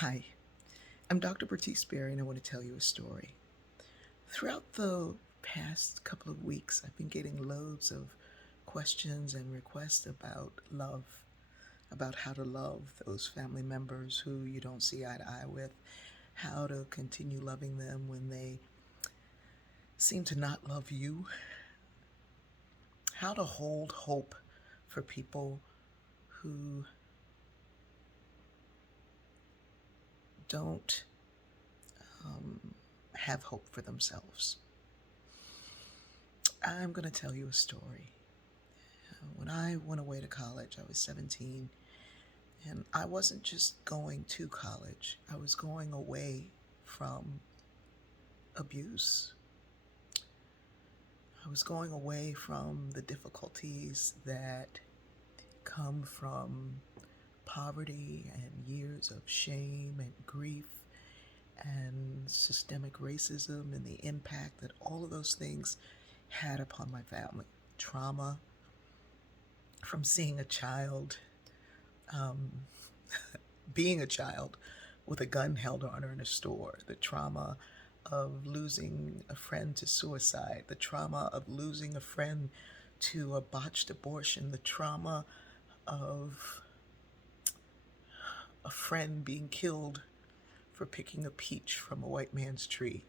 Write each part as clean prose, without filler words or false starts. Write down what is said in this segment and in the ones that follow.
Hi, I'm Dr. Bertice Berry, and I want to tell you a story. Throughout the past couple of weeks, I've been getting loads of questions and requests about love, about how to love those family members who you don't see eye to eye with, how to continue loving them when they seem to not love you, how to hold hope for people who don't have hope for themselves. I'm going to tell you a story. When I went away to college, I was 17, and I wasn't just going to college, I was going away from abuse. I was going away from the difficulties that come from poverty and years of shame and grief and systemic racism and the impact that all of those things had upon my family. Trauma from seeing a child, um, being a child with a gun held on her in a store, the trauma of losing a friend to suicide, the trauma of losing a friend to a botched abortion, the trauma of a friend being killed for picking a peach from a white man's tree.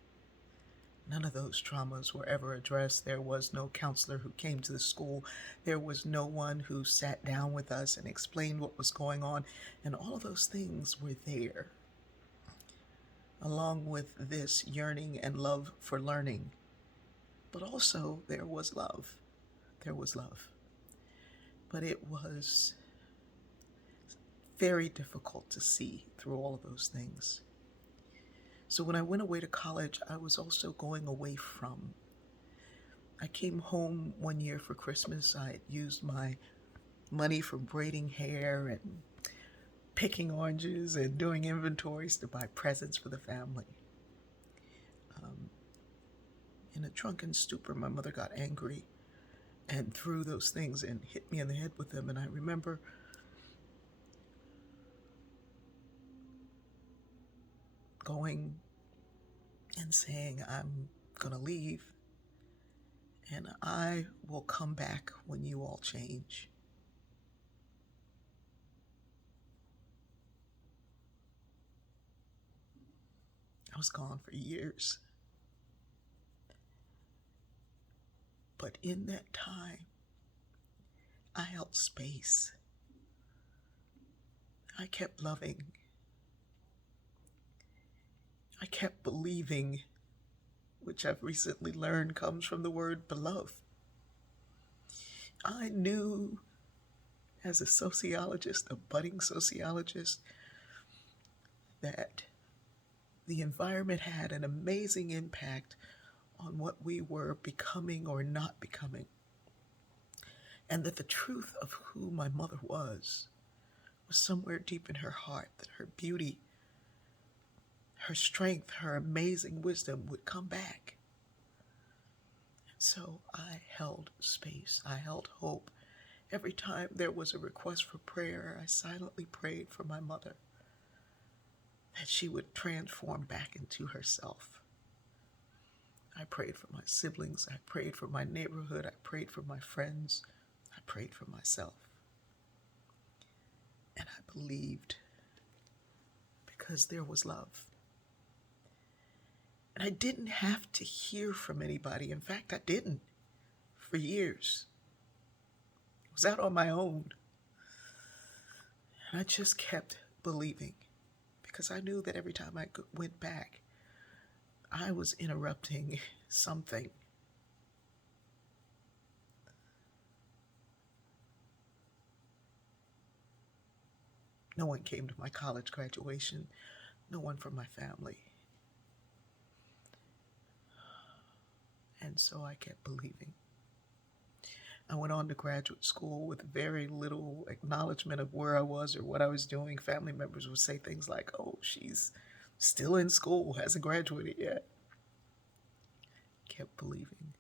None of those traumas were ever addressed. There was no counselor who came to the school. There was no one who sat down with us and explained what was going on. And all of those things were there, along with this yearning and love for learning. But also, there was love. There was love. But it was very difficult to see through all of those things. So when I went away to college, I was also going away from. I came home one year for Christmas. I had used my money from braiding hair and picking oranges and doing inventories to buy presents for the family. In a drunken stupor, my mother got angry and threw those things and hit me in the head with them. And I remember going and saying, I'm going to leave and I will come back when you all change. I was gone for years. But in that time, I held space. I kept loving. I kept believing, which I've recently learned comes from the word beloved. I knew as a sociologist, a budding sociologist, that the environment had an amazing impact on what we were becoming or not becoming. And that the truth of who my mother was somewhere deep in her heart, that her beauty, her strength, her amazing wisdom would come back. So I held space. I held hope. Every time there was a request for prayer, I silently prayed for my mother, that she would transform back into herself. I prayed for my siblings. I prayed for my neighborhood. I prayed for my friends. I prayed for myself. And I believed because there was love. And I didn't have to hear from anybody. In fact, I didn't for years. I was out on my own. And I just kept believing because I knew that every time I went back, I was interrupting something. No one came to my college graduation, no one from my family. And so I kept believing. I went on to graduate school with very little acknowledgement of where I was or what I was doing. Family members would say things like, oh, she's still in school, hasn't graduated yet. Kept believing.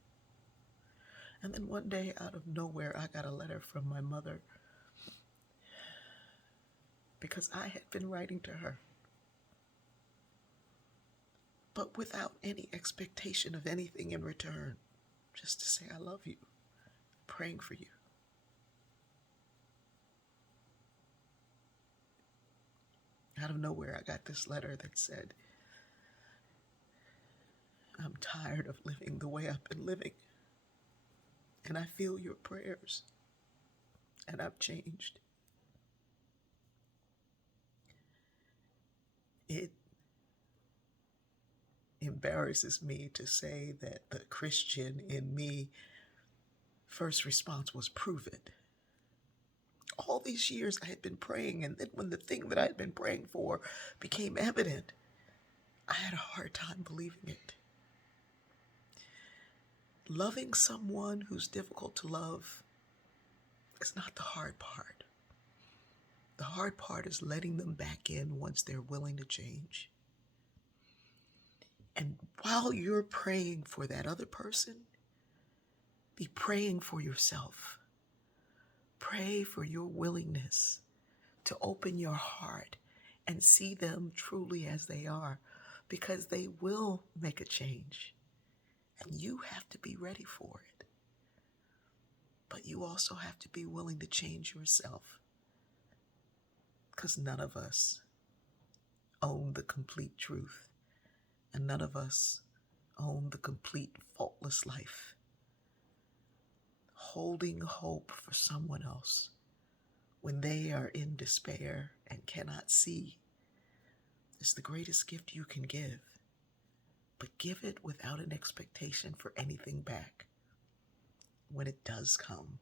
And then one day, out of nowhere, I got a letter from my mother because I had been writing to her. but without any expectation of anything in return. Just to say, I love you, praying for you. Out of nowhere, I got this letter that said, I'm tired of living the way I've been living, and I feel your prayers, and I've changed. It embarrasses me to say that the Christian in me first response was, prove it. All these years I had been praying, and then when the thing that I had been praying for became evident, I had a hard time believing it. Loving someone who's difficult to love is not the hard part. The hard part is letting them back in once they're willing to change. And while you're praying for that other person, be praying for yourself. Pray for your willingness to open your heart and see them truly as they are, because they will make a change. And you have to be ready for it. But you also have to be willing to change yourself, because none of us own the complete truth, and none of us own the complete faultless life. Holding hope for someone else when they are in despair and cannot see is the greatest gift you can give. But give it without an expectation for anything back. When it does come,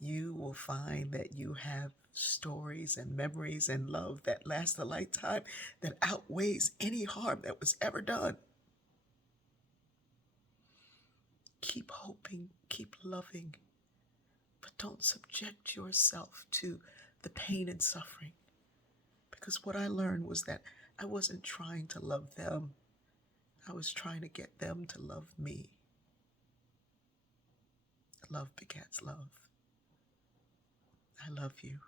you will find that you have stories and memories and love that last a lifetime, that outweighs any harm that was ever done. Keep hoping, keep loving, but don't subject yourself to the pain and suffering. Because what I learned was that I wasn't trying to love them. I was trying to get them to love me. Love begets love. I love you.